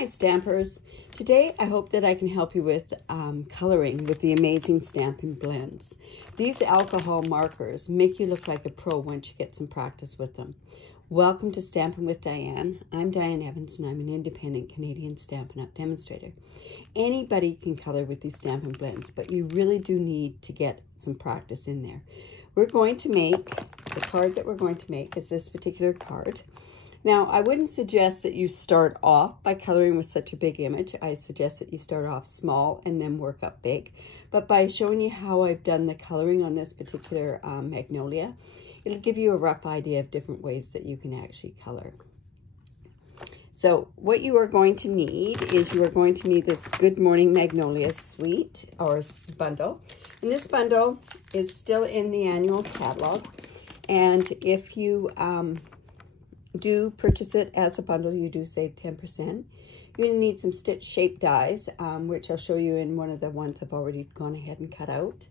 Hi Stampers! Today I hope that I can help you with coloring with the amazing Stampin Blends. These alcohol markers make you look like a pro once you get some practice with them. Welcome to Stampin' with Diane. I'm Diane Evans and I'm an independent Canadian Stampin' Up Demonstrator. Anybody can color with these Stampin Blends, but you really do need to get some practice in there. We're going to make, the card that we're going to make is this particular card. Now, I wouldn't suggest that you start off by coloring with such a big image. I suggest that you start off small and then work up big. But by showing you how I've done the coloring on this particular magnolia, it'll give you a rough idea of different ways that you can actually color. So what you are going to need is you are going to need this Good Morning Magnolia suite or bundle. And this bundle is still in the annual catalog. And if you do purchase it as a bundle, you do save 10%. You're going to need some stitch shape dies, which I'll show you in one of the ones I've already gone ahead and cut out.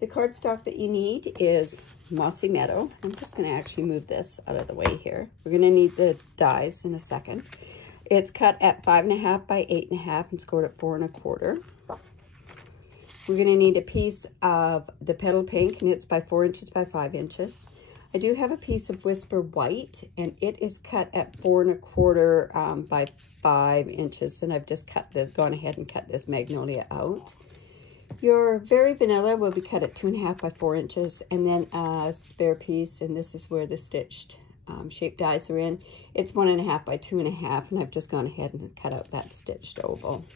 The cardstock that you need is Mossy Meadow. I'm just going to actually move this out of the way here. We're going to need the dies in a second. It's cut at 5.5 by 8.5 and scored at 4 1/4. We're going to need a piece of the Petal Pink, and it's by 4 inches by 5 inches. I do have a piece of Whisper White, and it is cut at 4 1/4 by 5 inches, and I've just gone ahead and cut this magnolia out. Your Very Vanilla will be cut at 2.5 by 4 inches, and then a spare piece, and this is where the stitched shape dies are in. It's 1.5 by 2.5, and I've just gone ahead and cut out that stitched oval.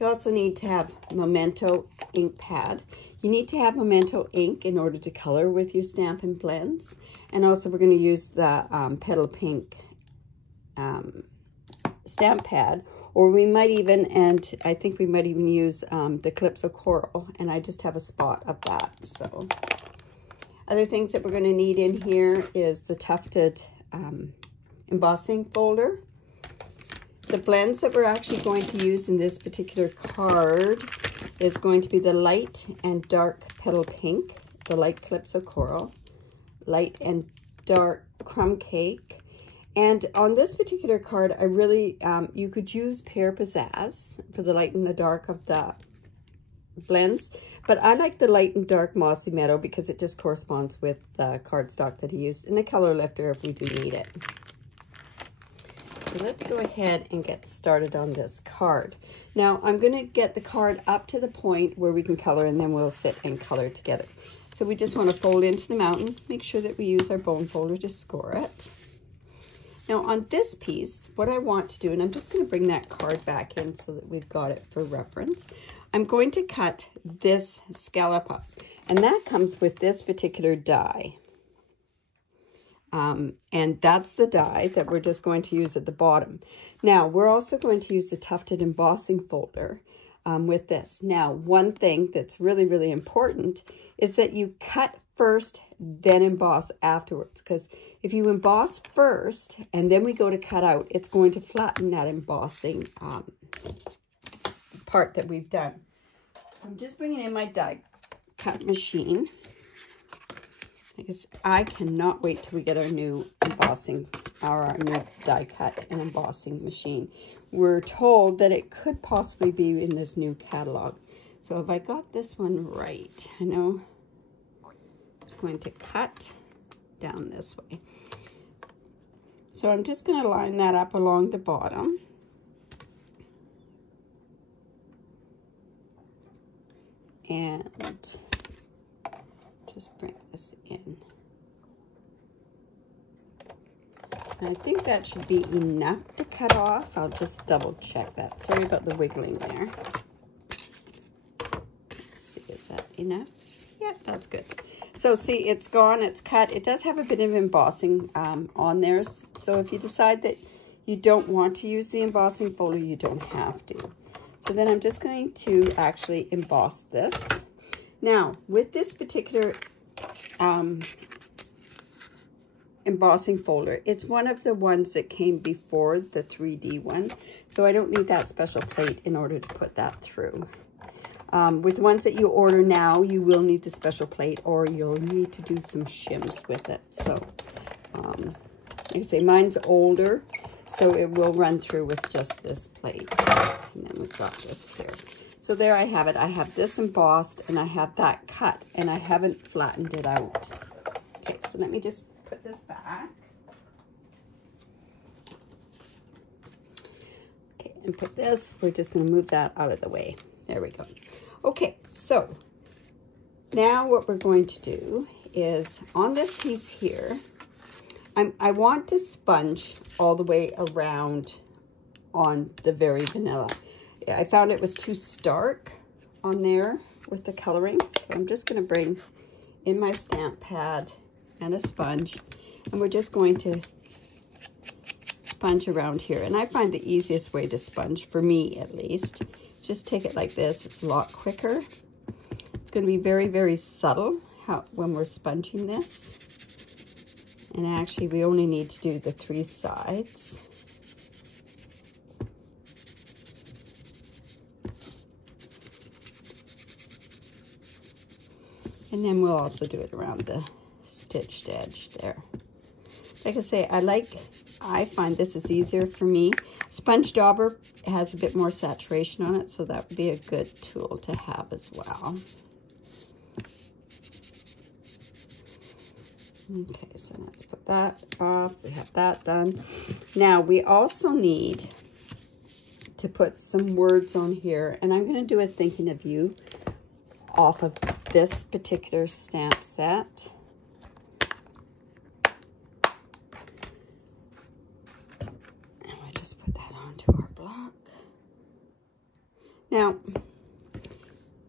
You also need to have Memento ink pad. You need to have Memento ink in order to color with your Stampin' Blends. And also we're going to use the Petal Pink stamp pad, or we might even, and I think we might even use the Calypso Coral, and I just have a spot of that. So other things that we're going to need in here is the tufted embossing folder. The blends that we're actually going to use in this particular card is going to be the light and dark Petal Pink, the light Calypso Coral, light and dark Crumb Cake. And on this particular card, I really, you could use Pear Pizzazz for the light and the dark of the blends, but I like the light and dark Mossy Meadow because it just corresponds with the cardstock that he used, and a color lifter if we do need it. So let's go ahead and get started on this card. Now I'm going to get the card up to the point where we can color, and then we'll sit and color together. So we just want to fold into the mountain, make sure that we use our bone folder to score it. Now on this piece, what I want to do, and I'm just going to bring that card back in so that we've got it for reference. I'm going to cut this scallop up, and that comes with this particular die. And that's the die that we're just going to use at the bottom. Now, we're also going to use the tufted embossing folder with this. Now, one thing that's really, really important is that you cut first, then emboss afterwards. Because if you emboss first, and then we go to cut out, it's going to flatten that embossing part that we've done. So I'm just bringing in my die cut machine. Because I cannot wait till we get our new embossing, our new die cut and embossing machine. We're told that it could possibly be in this new catalog. So if I got this one right, I know it's going to cut down this way. So I'm just going to line that up along the bottom. And just bring this in. And I think that should be enough to cut off. I'll just double check that. Sorry about the wiggling there. Let's see, is that enough? Yep, that's good. So see, it's gone, it's cut. It does have a bit of embossing on there. So if you decide that you don't want to use the embossing folder, you don't have to. So then I'm just going to actually emboss this. Now, with this particular embossing folder, it's one of the ones that came before the 3D one, so I don't need that special plate in order to put that through. With the ones that you order now, you will need the special plate, or you'll need to do some shims with it. So, like I say, mine's older, So it will run through with just this plate. And then we've got this here. So there I have it. I have this embossed and I have that cut and I haven't flattened it out. Okay, so let me just put this back. Okay, and put this, we're just gonna move that out of the way. There we go. Okay, so now what we're going to do is on this piece here, I want to sponge all the way around on the very vanilla. I found it was too stark on there with the coloring. So I'm just going to bring in my stamp pad and a sponge, and we're just going to sponge around here. And I find the easiest way to sponge, for me at least, just take it like this. It's a lot quicker. It's going to be very, very subtle when we're sponging this. And actually, we only need to do the 3 sides. And then we'll also do it around the stitched edge there. Like I say, I find this is easier for me. Sponge dauber has a bit more saturation on it, so that would be a good tool to have as well. Okay, so let's put that off. We have that done. Now we also need to put some words on here, and I'm going to do a thinking of you off of this particular stamp set. And we just put that onto our block. Now,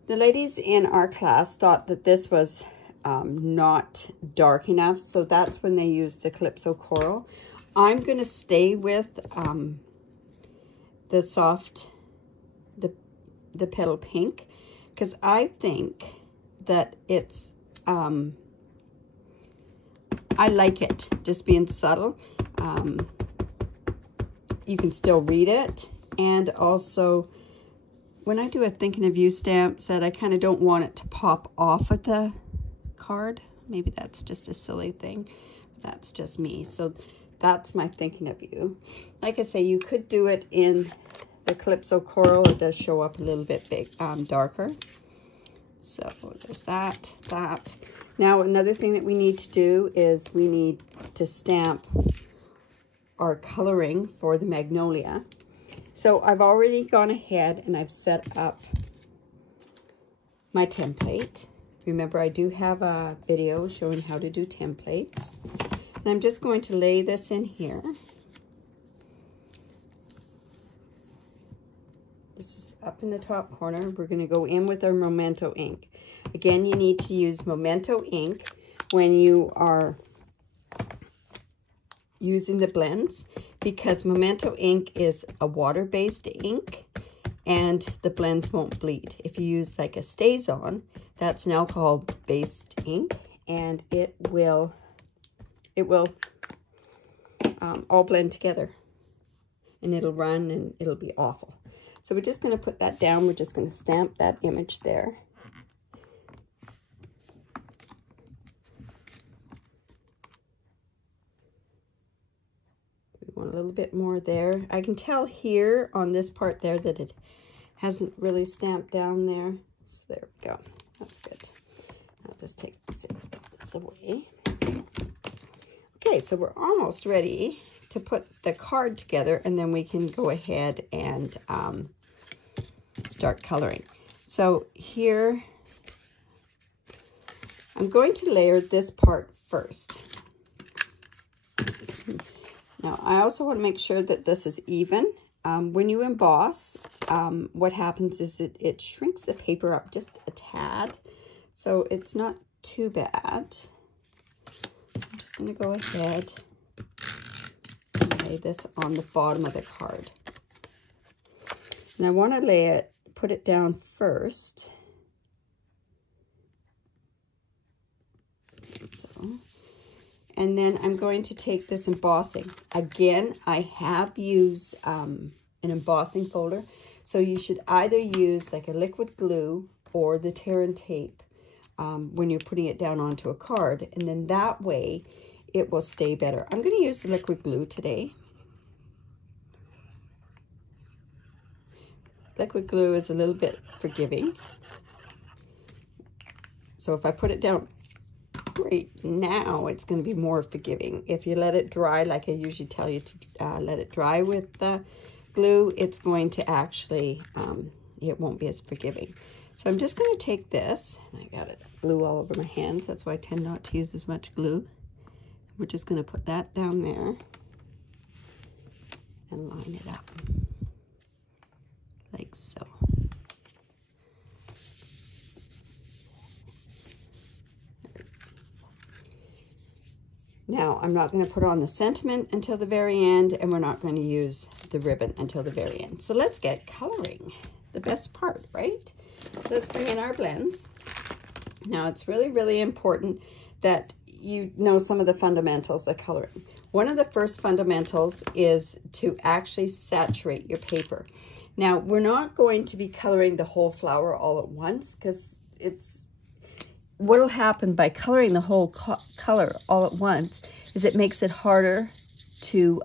the ladies in our class thought that this was not dark enough, so that's when they used the Calypso Coral. I'm going to stay with the soft, the petal pink, because I think that it's, I like it just being subtle. You can still read it, and also when I do a thinking of you stamp set, I kind of don't want it to pop off of the card. Maybe that's just a silly thing. That's just me. So that's my thinking of you. Like I say, you could do it in the Calypso Coral. It does show up a little bit big, darker. So there's that. Now another thing that we need to do is we need to stamp our coloring for the Magnolia. So I've already gone ahead and I've set up my template. Remember, I do have a video showing how to do templates. And I'm just going to lay this in here. This is up in the top corner. We're going to go in with our Memento ink. Again, you need to use Memento ink when you are using the blends, because Memento ink is a water-based ink and the blends won't bleed. If you use like a StazOn, that's an alcohol-based ink, and it will all blend together, and it'll run and it'll be awful. So we're just going to put that down. We're just going to stamp that image there. We want a little bit more there. I can tell here on this part there that it hasn't really stamped down there. So there we go. That's good. I'll just take this away. Okay, so we're almost ready to put the card together, and then we can go ahead and start coloring. So here, I'm going to layer this part first. Now, I also want to make sure that this is even. When you emboss, what happens is it shrinks the paper up just a tad, so it's not too bad. I'm just going to go ahead and lay this on the bottom of the card. And I want to put it down first. So, and then I'm going to take this embossing. Again, I have used an embossing folder, so you should either use like a liquid glue or the tear and tape when you're putting it down onto a card, and then that way it will stay better. I'm going to use the liquid glue today. liquid glue is a little bit forgiving. So if I put it down right now, it's going to be more forgiving. If you let it dry, like I usually tell you to let it dry with the glue, it's going to actually, it won't be as forgiving. So I'm just going to take this, and I got it glue all over my hands. That's why I tend not to use as much glue. We're just going to put that down there and line it up like so. Now, I'm not going to put on the sentiment until the very end, and we're not going to use the ribbon until the very end. So let's get coloring, the best part, right? So let's bring in our blends. Now, it's really, really important that you know some of the fundamentals of coloring. One of the first fundamentals is to actually saturate your paper. Now, we're not going to be coloring the whole flower all at once, because what'll happen by coloring the whole color all at once is it makes it harder to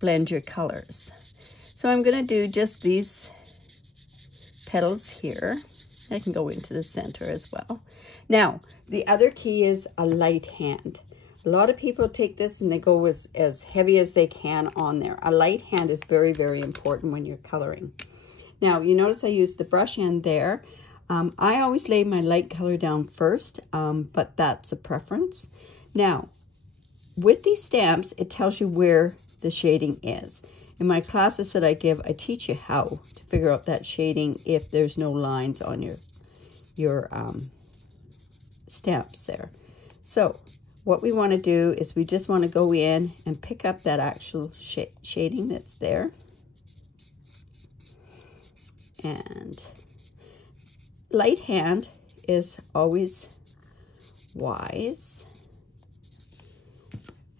blend your colors. So I'm going to do just these petals here. I can go into the center as well. Now, the other key is a light hand. A lot of people take this and they go as heavy as they can on there. A light hand is very, very important when you're coloring. Now, you notice I used the brush end there. I always lay my light color down first, but that's a preference. Now, with these stamps, it tells you where the shading is. In my classes that I give, I teach you how to figure out that shading if there's no lines on your stamps there. So what we want to do is we just want to go in and pick up that actual shading that's there. And light hand is always wise.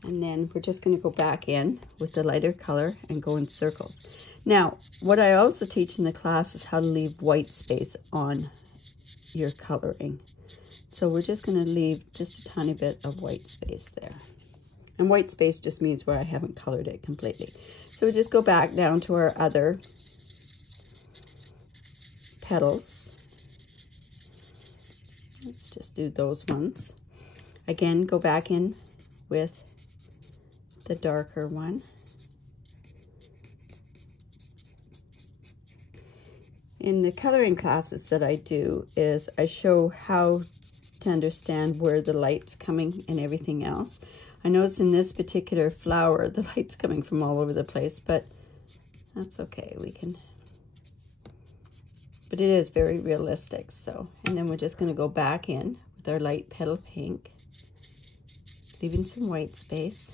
And then we're just going to go back in with the lighter color and go in circles. Now, what I also teach in the class is how to leave white space on your coloring. So we're just going to leave just a tiny bit of white space there. And white space just means where I haven't colored it completely. So we just go back down to our other petals. Let's just do those ones. Again, go back in with the darker one. In the coloring classes that I do is I show how to understand where the light's coming and everything else. I notice in this particular flower, the light's coming from all over the place, but that's okay. We can, but it is very realistic. So, and then we're just going to go back in with our light petal pink, leaving some white space.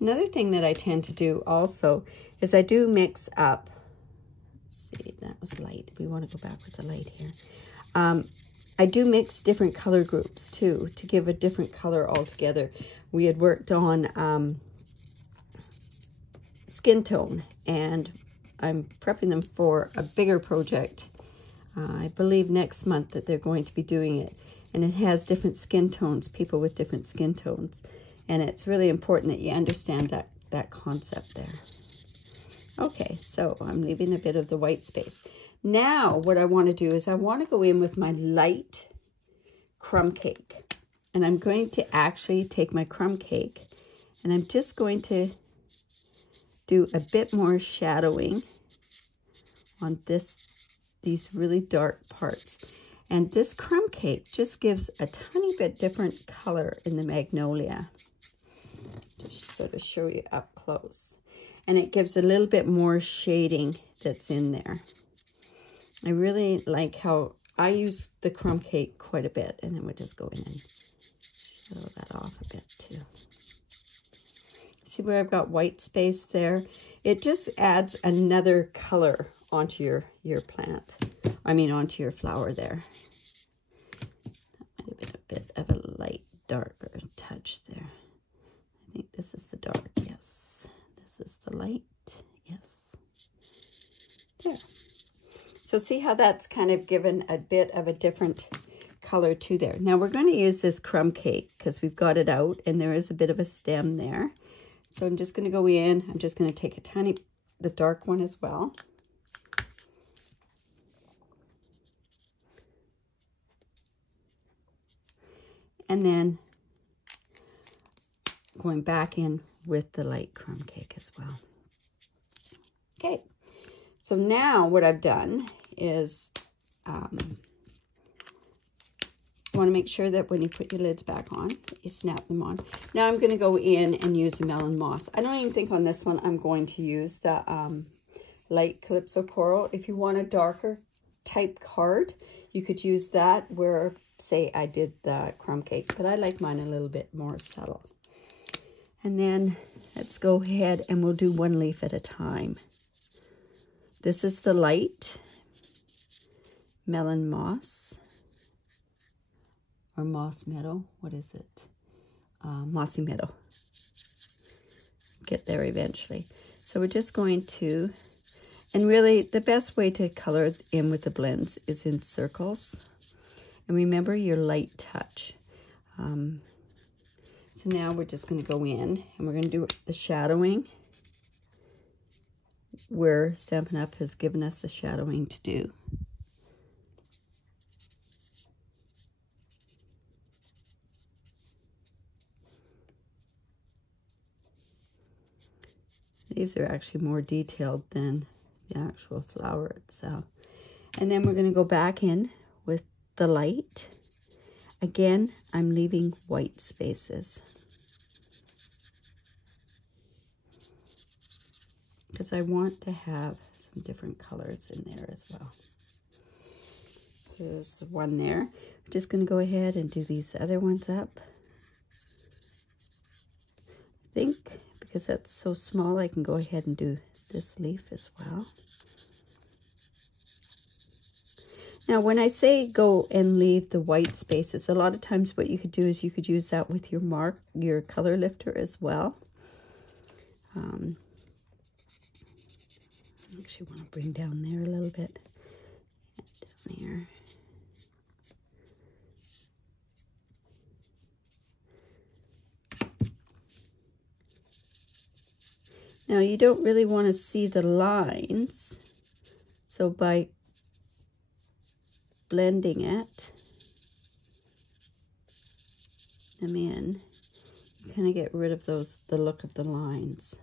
Another thing that I tend to do also is I do mix up. Let's see, that was light. We want to go back with the light here. I do mix different color groups too to give a different color altogether. We had worked on skin tone, and I'm prepping them for a bigger project. I believe next month that they're going to be doing it, and it has different skin tones, people with different skin tones, and it's really important that you understand that concept there. Okay, so I'm leaving a bit of the white space. Now what I want to do is I want to go in with my light crumb cake, and I'm going to actually take my crumb cake and I'm just going to do a bit more shadowing on these really dark parts. And this crumb cake just gives a tiny bit different color in the magnolia. Just sort of show you up close. And it gives a little bit more shading that's in there. I really like how I use the crumb cake quite a bit, and then we just go in and shadow that off a bit too. See where I've got white space there? It just adds another color onto your plant. I mean, onto your flower there. That might have been a bit of a light, darker touch there. I think this is the dark, yes. This is the light, yes. There. So see how that's kind of given a bit of a different color to there. Now we're going to use this crumb cake because we've got it out and there is a bit of a stem there. So I'm just going to go in, I'm just going to take a tiny, the dark one as well. And then going back in with the light crumb cake as well. Okay, so now what I've done is you want to make sure that when you put your lids back on, you snap them on. Now I'm going to go in and use the melon moss. I don't even think on this one I'm going to use the light Calypso Coral. If you want a darker type card, you could use that where, say, I did the crumb cake, but I like mine a little bit more subtle. And then let's go ahead and we'll do one leaf at a time. This is the light melon moss. Or moss meadow, what is it? Mossy meadow. Get there eventually. So we're just going to, and really the best way to color in with the blends is in circles. And remember your light touch. So now we're just going to go in and we're going to do the shadowing where Stampin' Up has given us the shadowing to do. These are actually more detailed than the actual flower itself. And then we're going to go back in with the light. Again, I'm leaving white spaces because I want to have some different colors in there as well. So there's one there. I'm just going to go ahead and do these other ones up. I think because that's so small, I can go ahead and do this leaf as well. Now, when I say go and leave the white spaces, a lot of times what you could do is you could use that with your color lifter as well. I actually want to bring down there a little bit. Down there. Now, you don't really want to see the lines, so by blending it, them in, you kind of get rid of the look of the lines.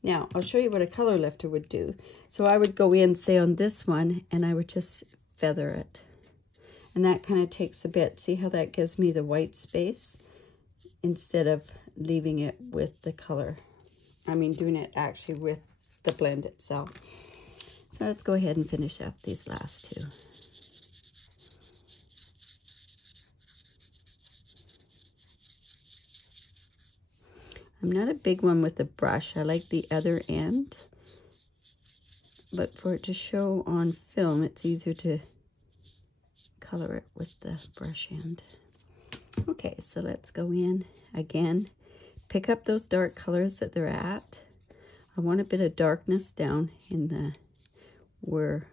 Now, I'll show you what a color lifter would do. So I would go in, say, on this one, and I would just feather it. And that kind of takes a bit. See how that gives me the white space instead of leaving it with the color. I mean, doing it actually with the blend itself. So let's go ahead and finish up these last two. I'm not a big one with the brush. I like the other end. But for it to show on film, it's easier to color it with the brush end. Okay, so let's go in again. Pick up those dark colors that they're at. I want a bit of darkness down in the where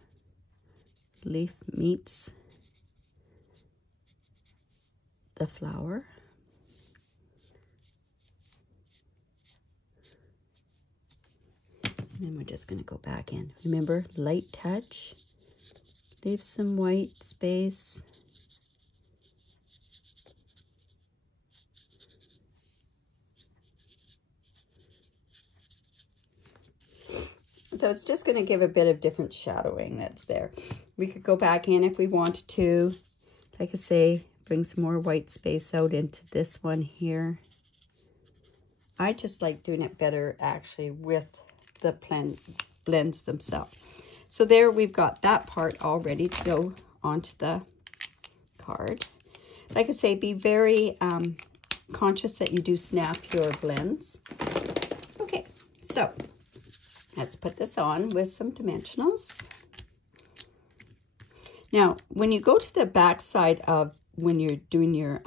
leaf meets the flower. And then we're just going to go back in. Remember, light touch. Leave some white space. So it's just going to give a bit of different shadowing that's there. We could go back in if we wanted to. Like I say, bring some more white space out into this one here. I just like doing it better actually with the blends themselves. So there we've got that part all ready to go onto the card. Like I say, be very conscious that you do snap your blends. Okay, so let's put this on with some dimensionals. Now, when you go to the back side of when you're doing your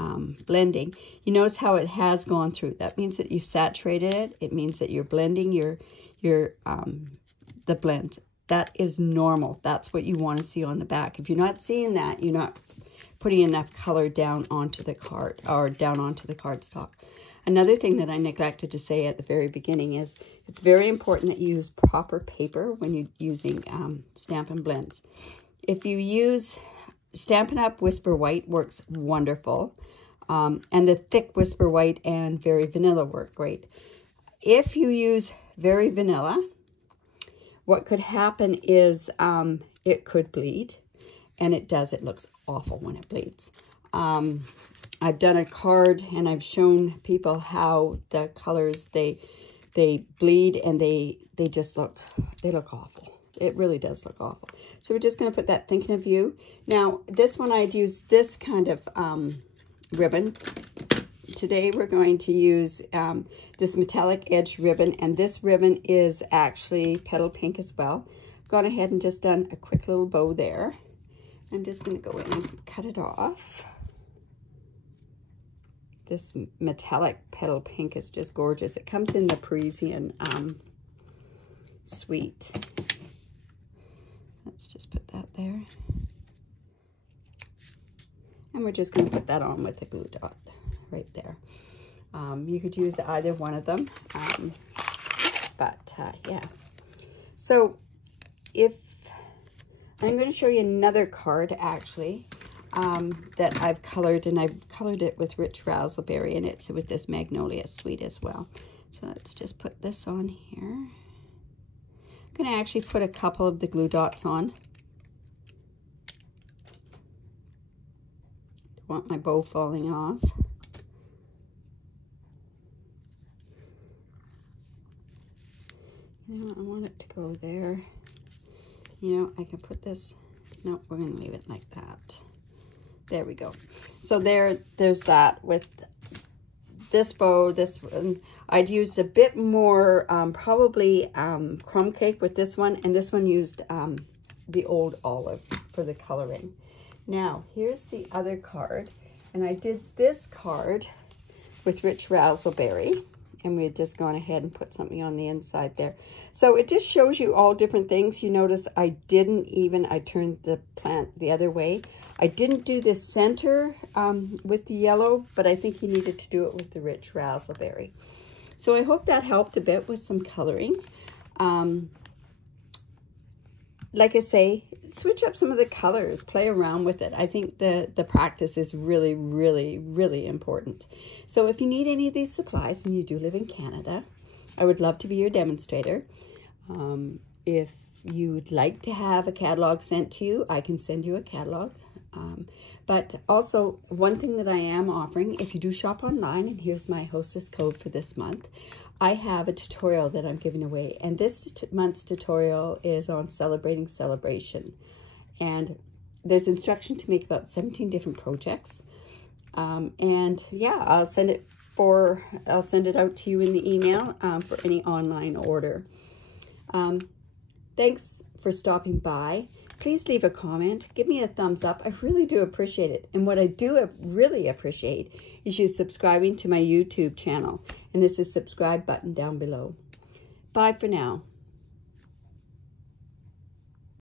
blending, you notice how it has gone through. That means that you've saturated it. It means that you're blending the blend. That is normal. That's what you want to see on the back. If you're not seeing that, you're not putting enough color down onto the card or down onto the cardstock. Another thing that I neglected to say at the very beginning is it's very important that you use proper paper when you're using Stampin' Blends. If you use Stampin' Up Whisper White, works wonderful. And the thick Whisper White and Very Vanilla work great. If you use Very Vanilla, what could happen is it could bleed. And it does. It looks awful when it bleeds. I've done a card and I've shown people how the colors, they bleed and they just look awful. It really does look awful. So we're just going to put that Thinking of You. Now, this one I'd use this kind of ribbon. Today we're going to use this metallic edge ribbon, and this ribbon is actually petal pink as well. I've gone ahead and just done a quick little bow there. I'm just going to go in and cut it off. This metallic petal pink is just gorgeous. It comes in the Parisian suite. Let's just put that there. And we're just going to put that on with a glue dot right there. You could use either one of them. Yeah. So if I'm going to show you another card actually that I've colored, and I've colored it with rich raspberry, and it's with this Magnolia suite as well. So let's just put this on here. I'm going to actually put a couple of the glue dots on. Don't want my bow falling off. You know, I want it to go there. You know, I can put this, no, we're going to leave it like that. There we go. So there's that with this bow. This one, I'd used a bit more, probably crumb cake with this one, and this one used the old olive for the coloring. Now, here's the other card, and I did this card with rich raspberry. And we had just gone ahead and put something on the inside there. So it just shows you all different things. You notice I turned the plant the other way. I didn't do the center with the yellow, but I think you needed to do it with the rich raspberry. So I hope that helped a bit with some coloring. Like I say, switch up some of the colors, play around with it. I think the practice is really, really, really important. So if you need any of these supplies, and you do live in Canada, I would love to be your demonstrator. If you'd like to have a catalog sent to you, I can send you a catalog. But also, one thing that I am offering, if you do shop online, and here's my hostess code for this month, I have a tutorial that I'm giving away, and this month's tutorial is on celebrating celebration. And there's instruction to make about 17 different projects. And yeah, I'll send it out to you in the email for any online order. Thanks for stopping by. Please leave a comment, give me a thumbs up. I really do appreciate it. And what I do really appreciate is you subscribing to my YouTube channel. And there's a subscribe button down below. Bye for now.